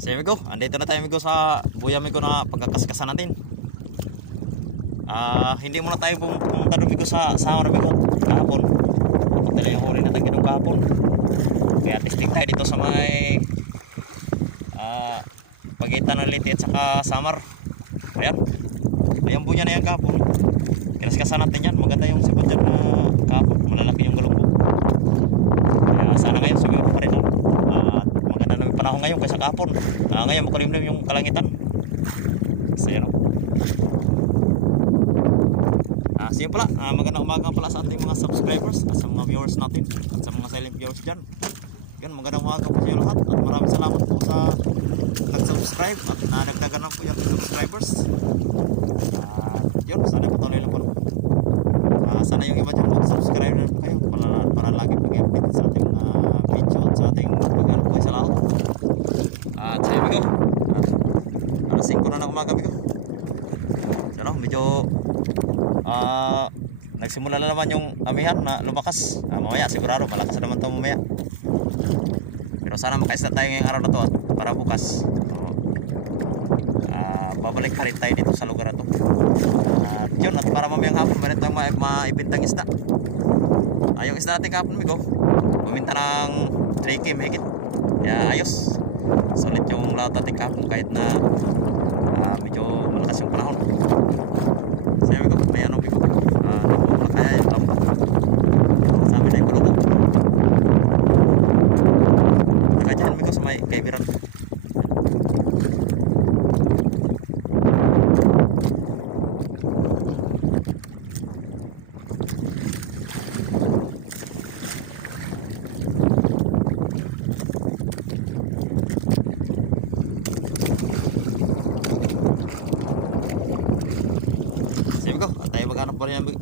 So amigo, andito na tayo amigo sa buya amigo na pagkakaskasan natin. Hindi muna tayo pumunta amigo sa sahur amigo kahapon. Dala yung huli natin ginong kahapon. Kaya testing tayo dito sa may pagitan ng Liti at saka Samar. Ayan. Ayan buya na yan kahapon. Kinaskasan natin yan. Maganda yung sipot dyan na kahapon. Malalaki yung galong ko. Kaya sana ngayon sumiyo pa rin. Maganda na yung panahon ngayon kaysa kahapon. Ngayon makulimlim yung kalangitan. So yun. So yun pala. Magandang umaga pala sa ating mga subscribers at sa mga viewers natin at sa mga silent viewers dyan. Yan, magandang umaga po sa inyo lahat at maraming salamat po sa nag-subscribe at nagdaganan po yung subscribers. Yun, sana patuloy lang po. Sana yung iba dyan mag-subscribe na po kayo para lagi pag-update sa ating video at sa ating pag-ano po sa lahat. At sa amigo, alas 5 na ng umaga amigo. So medyo nagsimula na naman yung amihan na lumakas. Mamaya sigurado malakas na naman ito mamaya. Pero sana makaisla tayo ngayong araw na to at para bukas babalik pa rin tayo dito sa lugar na to. At yun, at para mamayang hapon meron tayong maibintang isda. Yung isda natin kahapon amigo, puminta ng 3K mahigit. Kaya ayos, sulit yung lahat natin kahapon kahit na medyo malakas yung panahon. So amigo, may ano amigo, nakuha kaya yung lampa sa amin na yung kulubog. Nakadyan amigo sa may kaibiran. Sige ko, tayo maghanap buhay na amigo.